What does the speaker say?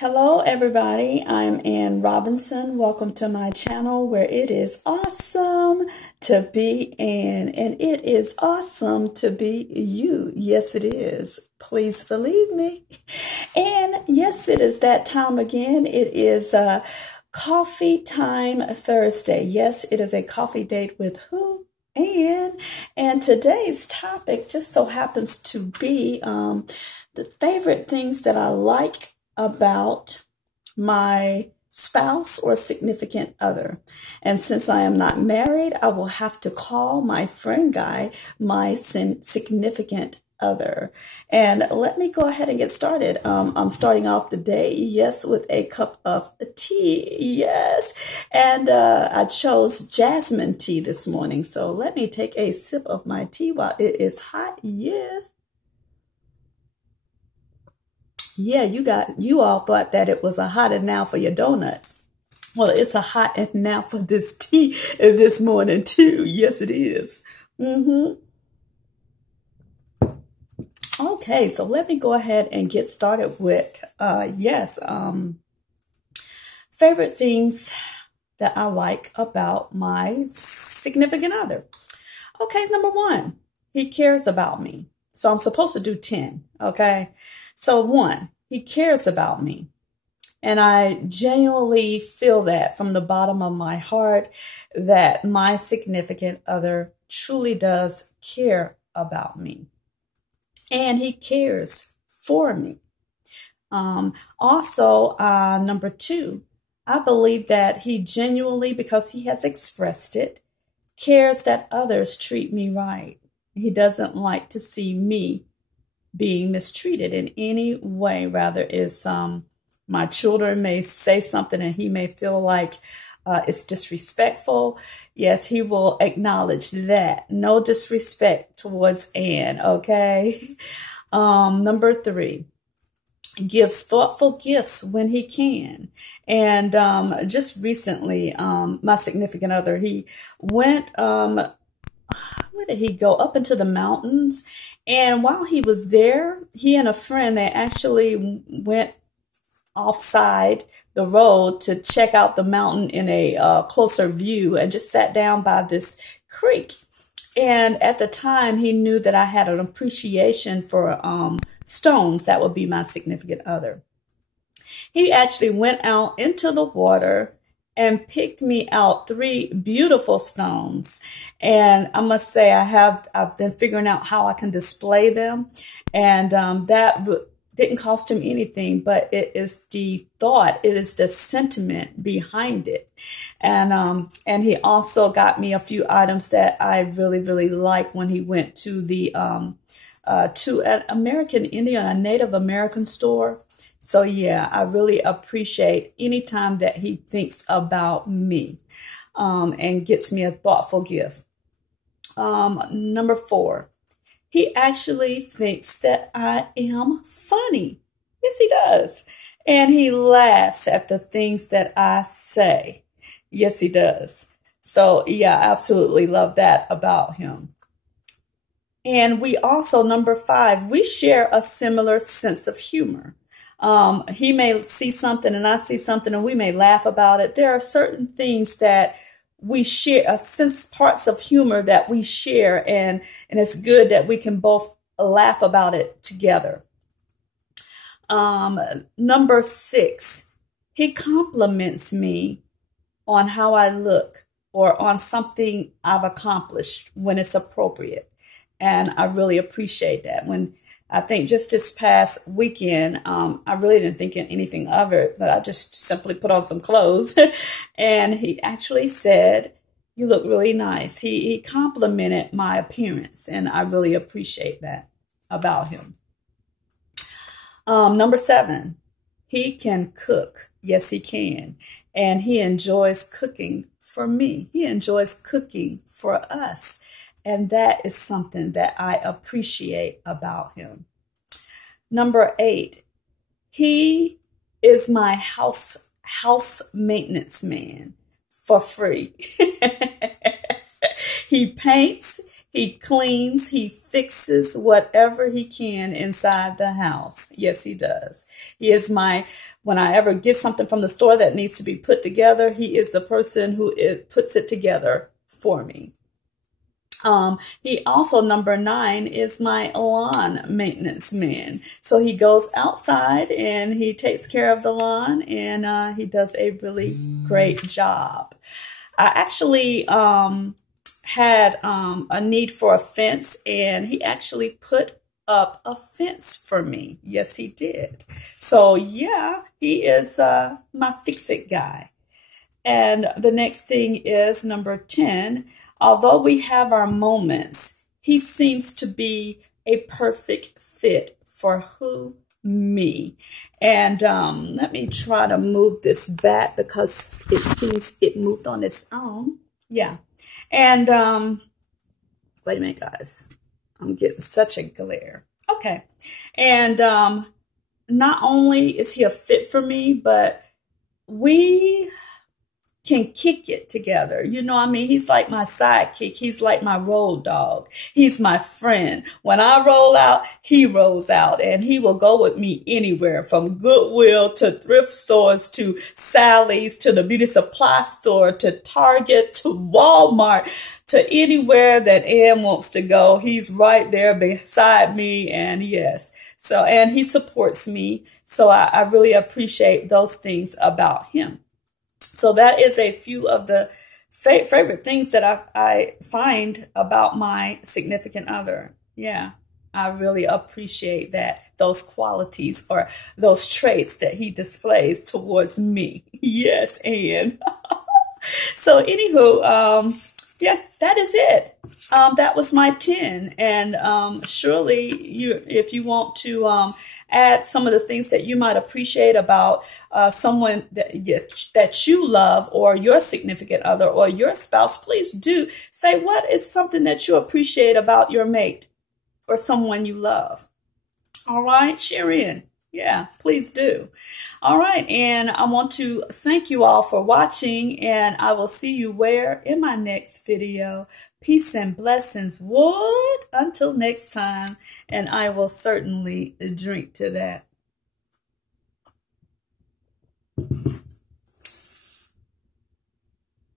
Hello, everybody. I'm Ann Robinson. Welcome to my channel where it is awesome to be Ann, and it is awesome to be you. Yes, it is. Please believe me. And yes, it is that time again. It is Coffee Time Thursday. Yes, it is a coffee date with who? Ann. And today's topic just so happens to be the favorite things that I like about my spouse or significant other. And since I am not married, I will have to call my friend guy my significant other. And let me go ahead and get started. I'm starting off the day, yes, with a cup of tea, yes. And I chose jasmine tea this morning. So let me take a sip of my tea while it is hot, yes. Yeah, you all thought that it was a hot and now for your donuts. Well, it's a hot and now for this tea this morning too. Yes, it is. Okay, so let me go ahead and get started with favorite things that I like about my significant other. Okay, number one, he cares about me. So I'm supposed to do 10, okay? So one, he cares about me. And I genuinely feel that from the bottom of my heart that my significant other truly does care about me. And he cares for me. Number two, I believe that he genuinely, because he has expressed it, cares that others treat me right. He doesn't like to see me being mistreated in any way. Rather, is my children may say something and he may feel like it's disrespectful. Yes, he will acknowledge that. No disrespect towards Ann, okay? Number three, gives thoughtful gifts when he can. And just recently, my significant other, he went, where did he go? Up into the mountains. And while he was there, he and a friend, they actually went offside the road to check out the mountain in a closer view and just sat down by this creek. And at the time, he knew that I had an appreciation for stones. That would be my significant other. He actually went out into the water and picked me out 3 beautiful stones. And I must say, I've been figuring out how I can display them. And that didn't cost him anything, but it is the thought, it is the sentiment behind it. And he also got me a few items that I really, really like when he went to to an American Indian, a Native American store. So yeah, I really appreciate any time that he thinks about me and gets me a thoughtful gift. Number 4, he actually thinks that I am funny. Yes, he does. And he laughs at the things that I say. Yes, he does. So yeah, I absolutely love that about him. And we also, number 5, we share a similar sense of humor. He may see something and I see something and we may laugh about it. There are certain things that we share, parts of humor that we share, and it's good that we can both laugh about it together. Number 6, he compliments me on how I look or on something I've accomplished when it's appropriate. And I really appreciate that. When I think just this past weekend, I really didn't think anything of it, but I just simply put on some clothes. And he actually said, "You look really nice." He complimented my appearance, and I really appreciate that about him. Number 7, he can cook. Yes, he can. And he enjoys cooking for me. He enjoys cooking for us. And that is something that I appreciate about him. Number 8, he is my house maintenance man for free. He paints, he cleans, he fixes whatever he can inside the house. Yes, he does. He is when I ever get something from the store that needs to be put together, he is the person who puts it together for me. He also, number 9, is my lawn maintenance man. So he goes outside and he takes care of the lawn, and he does a really great job. I actually had a need for a fence, and he actually put up a fence for me. Yes, he did. So yeah, he is my fix-it guy. And the next thing is number 10. Although we have our moments, he seems to be a perfect fit for who? Me. And let me try to move this back because it seems it moved on its own. Yeah. And wait a minute, guys. I'm getting such a glare. Okay. And not only is he a fit for me, but we can kick it together. You know what I mean? He's like my sidekick. He's like my road dog. He's my friend. When I roll out, he rolls out, and he will go with me anywhere, from Goodwill to thrift stores to Sally's to the beauty supply store to Target to Walmart to anywhere that Ann wants to go. He's right there beside me, and yes. So, and he supports me. So I really appreciate those things about him. So that is a few of the favorite things that I find about my significant other. Yeah, I really appreciate that, those qualities or those traits that he displays towards me. Yes, and so anywho, yeah, that is it. That was my 10. And surely if you want to add some of the things that you might appreciate about someone that you love, or your significant other or your spouse, please do say what is something that you appreciate about your mate or someone you love. All right, share in. Yeah, please do. All right, and I want to thank you all for watching, and I will see you where? In my next video. Peace and blessings. What? Until next time, and I will certainly drink to that.